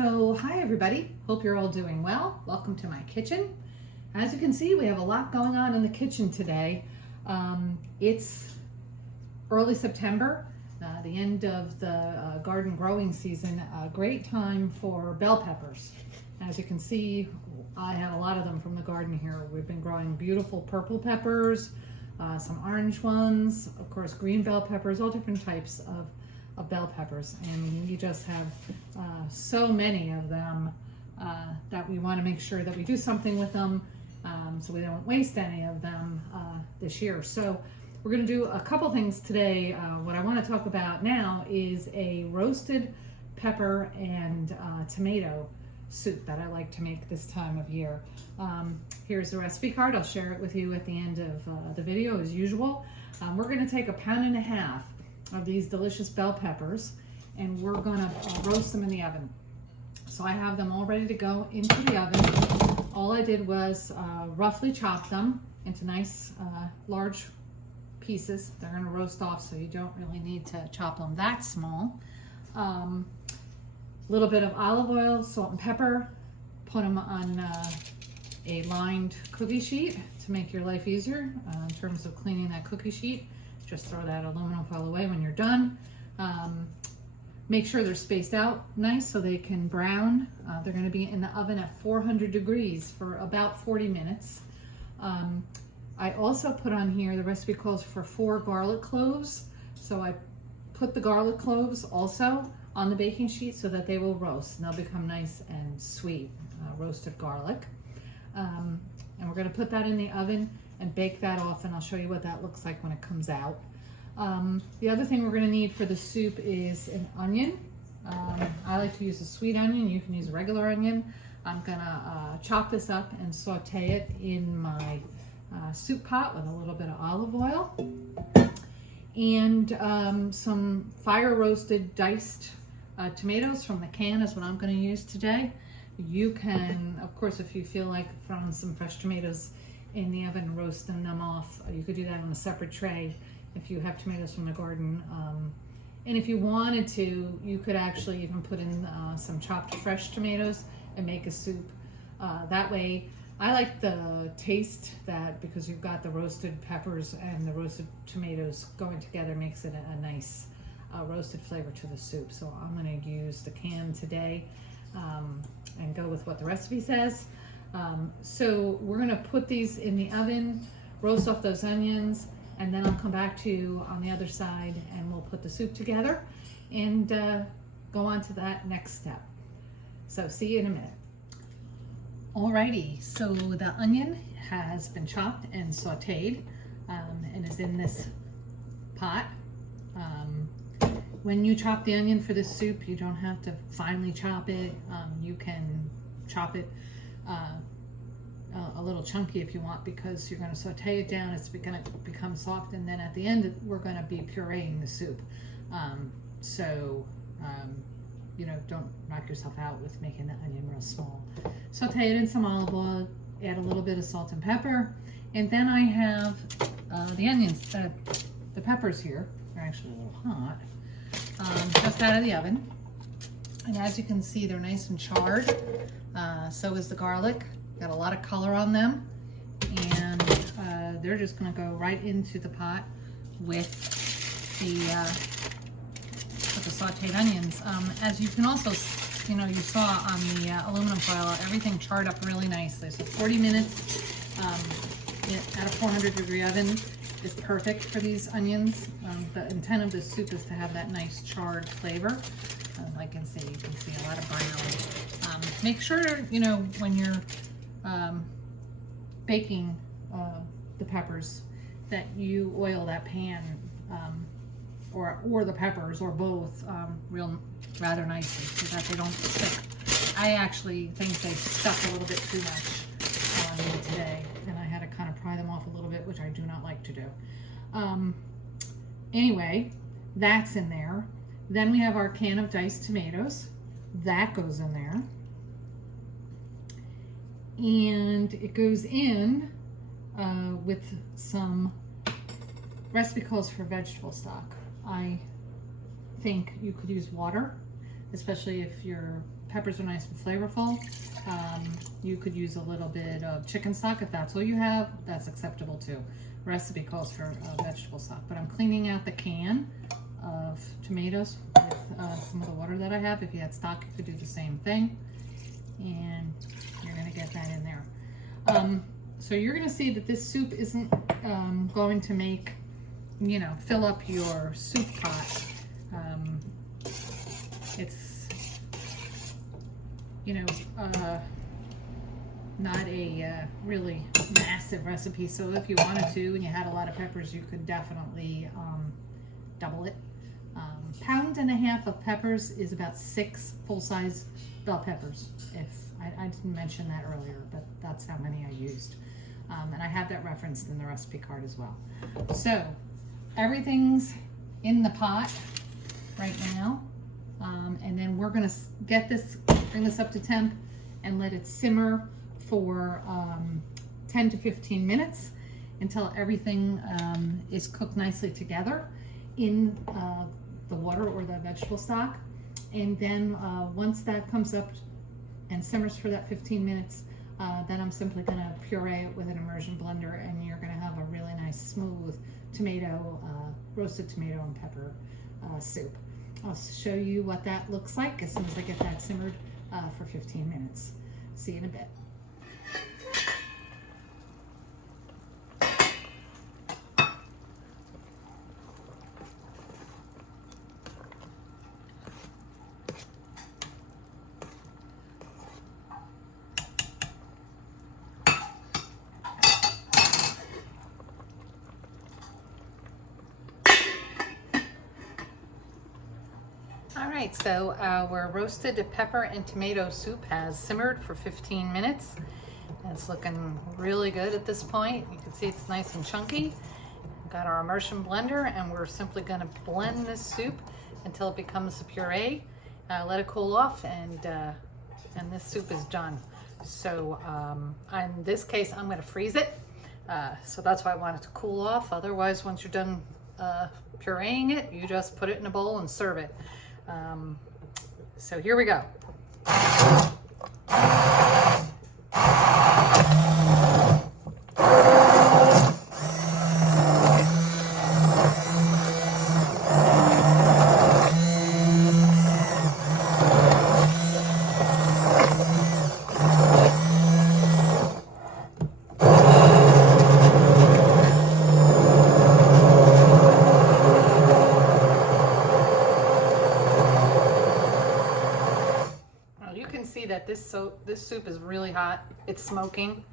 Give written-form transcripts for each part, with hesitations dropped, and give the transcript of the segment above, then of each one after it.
So hi everybody, hope you're all doing well. Welcome to my kitchen. As you can see, we have a lot going on in the kitchen today. It's early September, the end of the garden growing season, a great time for bell peppers. As you can see, I have a lot of them from the garden here. We've been growing beautiful purple peppers, some orange ones, of course green bell peppers, all different types of bell peppers, and we just have so many of them that we want to make sure that we do something with them so we don't waste any of them this year. So we're going to do a couple things today. What I want to talk about now is a roasted pepper and tomato soup that I like to make this time of year. Here's the recipe card. I'll share it with you at the end of the video as usual. We're going to take 1.5 pounds of these delicious bell peppers, and we're gonna roast them in the oven. So I have them all ready to go into the oven. All I did was roughly chop them into nice large pieces. They're gonna roast off, so you don't really need to chop them that small. A little bit of olive oil, salt and pepper. Put them on a lined cookie sheet to make your life easier in terms of cleaning that cookie sheet. Just throw that aluminum foil away when you're done. Make sure they're spaced out nice so they can brown. They're going to be in the oven at 400 degrees for about 40 minutes. I also put on here, the recipe calls for 4 garlic cloves. So I put the garlic cloves also on the baking sheet so that they will roast and they'll become nice and sweet, roasted garlic. And we're going to put that in the oven and bake that off, and I'll show you what that looks like when it comes out. The other thing we're going to need for the soup is an onion. I like to use a sweet onion. You can use a regular onion. I'm going to chop this up and saute it in my soup pot with a little bit of olive oil. And some fire roasted diced tomatoes from the can is what I'm going to use today. You can, of course, if you feel like throwing some fresh tomatoes in the oven, roasting them off, you could do that on a separate tray if you have tomatoes from the garden. And if you wanted to, you could actually even put in some chopped fresh tomatoes and make a soup. That way, I like the taste that, because you've got the roasted peppers and the roasted tomatoes going together, makes it a nice roasted flavor to the soup. So I'm going to use the can today and go with what the recipe says. So we're going to put these in the oven, roast off those onions, and then I'll come back to you on the other side and we'll put the soup together and go on to that next step. So see you in a minute. Alrighty, so the onion has been chopped and sauteed and is in this pot. When you chop the onion for this soup, you don't have to finely chop it. You can chop it a little chunky if you want, because you're going to saute it down. It's going to become soft, and then at the end we're going to be pureeing the soup. You know, don't knock yourself out with making the onion real small. Saute it in some olive oil, add a little bit of salt and pepper, and then I have the onions, the peppers here. They're actually a little hot. Just out of the oven. And as you can see, they're nice and charred. So is the garlic. Got a lot of color on them. And they're just going to go right into the pot with the sauteed onions. As you can also, you know, you saw on the aluminum foil, everything charred up really nicely. So 40 minutes at a 400 degree oven is perfect for these onions. The intent of this soup is to have that nice charred flavor. Like I say, you can see a lot of brown. Make sure, you know, when you're baking the peppers, that you oil that pan or the peppers or both rather nicely so that they don't stick. I actually think they stuck a little bit too much on me today, and I had to kind of pry them off a little bit, which I do not like to do. Anyway, that's in there. Then we have our can of diced tomatoes. That goes in there. And it goes in with some recipe calls for vegetable stock. I think you could use water, especially if you're peppers are nice and flavorful. You could use a little bit of chicken stock if that's all you have. That's acceptable too. Recipe calls for vegetable stock, but I'm cleaning out the can of tomatoes with some of the water that I have. If you had stock, you could do the same thing, and you're going to get that in there. So you're going to see that this soup isn't going to make, you know, fill up your soup pot. It's, you know, not a really massive recipe. So if you wanted to and you had a lot of peppers, you could definitely double it. Pound and a half of peppers is about 6 full-size bell peppers. If I didn't mention that earlier, but that's how many I used. And I have that referenced in the recipe card as well. So everything's in the pot right now. And then we're gonna bring this up to temp and let it simmer for 10 to 15 minutes until everything is cooked nicely together in the water or the vegetable stock. And then once that comes up and simmers for that 15 minutes, then I'm simply gonna puree it with an immersion blender, and you're gonna have a really nice smooth tomato, roasted tomato and pepper soup. I'll show you what that looks like as soon as I get that simmered for 15 minutes. See you in a bit. All right, so our roasted pepper and tomato soup has simmered for 15 minutes. And it's looking really good at this point. You can see it's nice and chunky. We've got our immersion blender, and we're simply gonna blend this soup until it becomes a puree. Let it cool off, and this soup is done. So in this case, I'm gonna freeze it. So that's why I want it to cool off. Otherwise, once you're done pureeing it, you just put it in a bowl and serve it. So here we go. That this soup is really hot. It's smoking,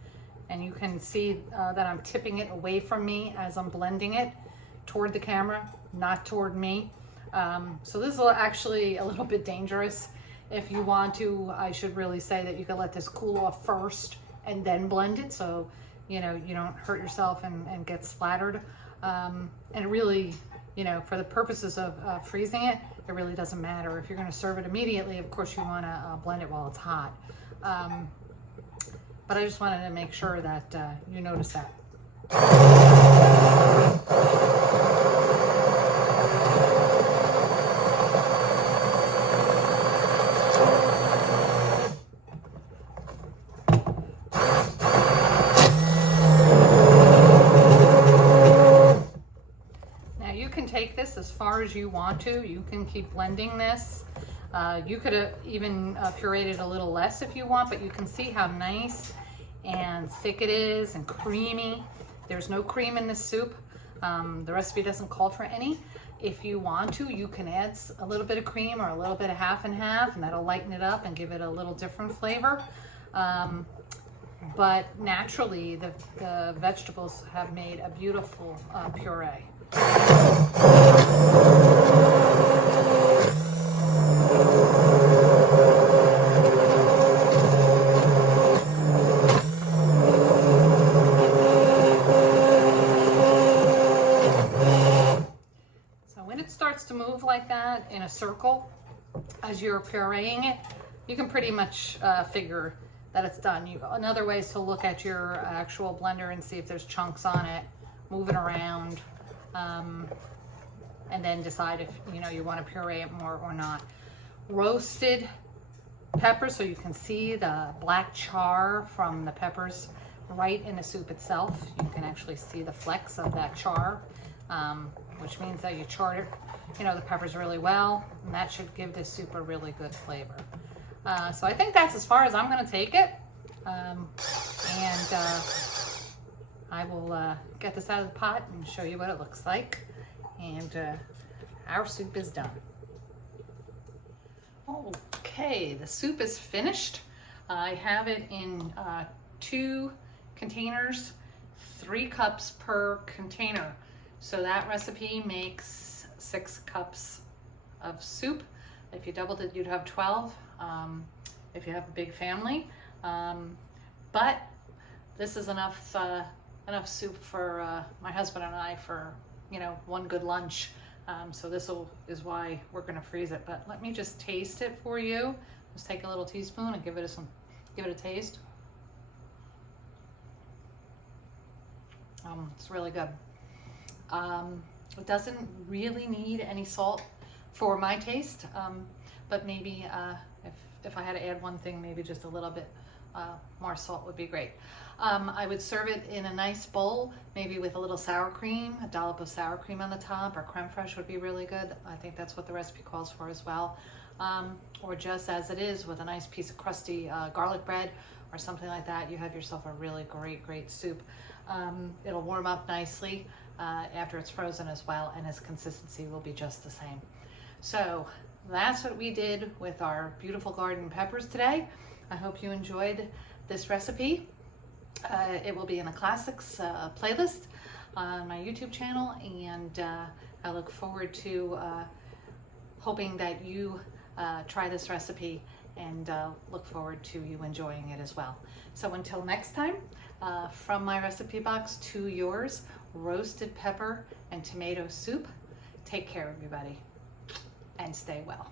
and you can see that I'm tipping it away from me as I'm blending it toward the camera, not toward me. So this is actually a little bit dangerous. If you want to, I should really say that you can let this cool off first and then blend it, so you know you don't hurt yourself and get splattered. And it really, you know, for the purposes of freezing it, it really doesn't matter. If you're going to serve it immediately, of course you want to blend it while it's hot. But I just wanted to make sure that you notice that. Take this as far as you want to. You can keep blending this. You could have even pureed it a little less if you want, but you can see how nice and thick it is and creamy. There's no cream in this soup. The recipe doesn't call for any. If you want to, you can add a little bit of cream or a little bit of half and half, and that'll lighten it up and give it a little different flavor. But naturally, the vegetables have made a beautiful puree. So when it starts to move like that in a circle, as you're pureeing it, you can pretty much figure that it's done. Another way is to look at your actual blender and see if there's chunks on it, moving around. And then decide if you want to puree it more or not. Roasted peppers so you can see the black char from the peppers right in the soup itself. You can actually see the flecks of that char, which means that you charred it, the peppers really well, and that should give this soup a really good flavor. So I think that's as far as I'm gonna take it. I will get this out of the pot and show you what it looks like. And our soup is done. Okay, the soup is finished. I have it in 2 containers, 3 cups per container. So that recipe makes 6 cups of soup. If you doubled it, you'd have 12 if you have a big family. But this is enough soup for my husband and I for one good lunch. So this is why we're gonna freeze it. But let me just taste it for you. Just take a little teaspoon and give it a taste. It's really good. It doesn't really need any salt for my taste, but maybe if I had to add one thing, maybe just a little bit more salt would be great. I would serve it in a nice bowl, maybe with a little sour cream, a dollop of sour cream on the top, or crème fraiche would be really good. I think that's what the recipe calls for as well. Or just as it is with a nice piece of crusty garlic bread or something like that, you have yourself a really great soup. It'll warm up nicely after it's frozen as well, and its consistency will be just the same. So that's what we did with our beautiful garden peppers today. I hope you enjoyed this recipe. It will be in the classics playlist on my YouTube channel, and I look forward to hoping that you try this recipe, and look forward to you enjoying it as well. So until next time, from my recipe box to yours, roasted pepper and tomato soup. Take care, everybody, and stay well.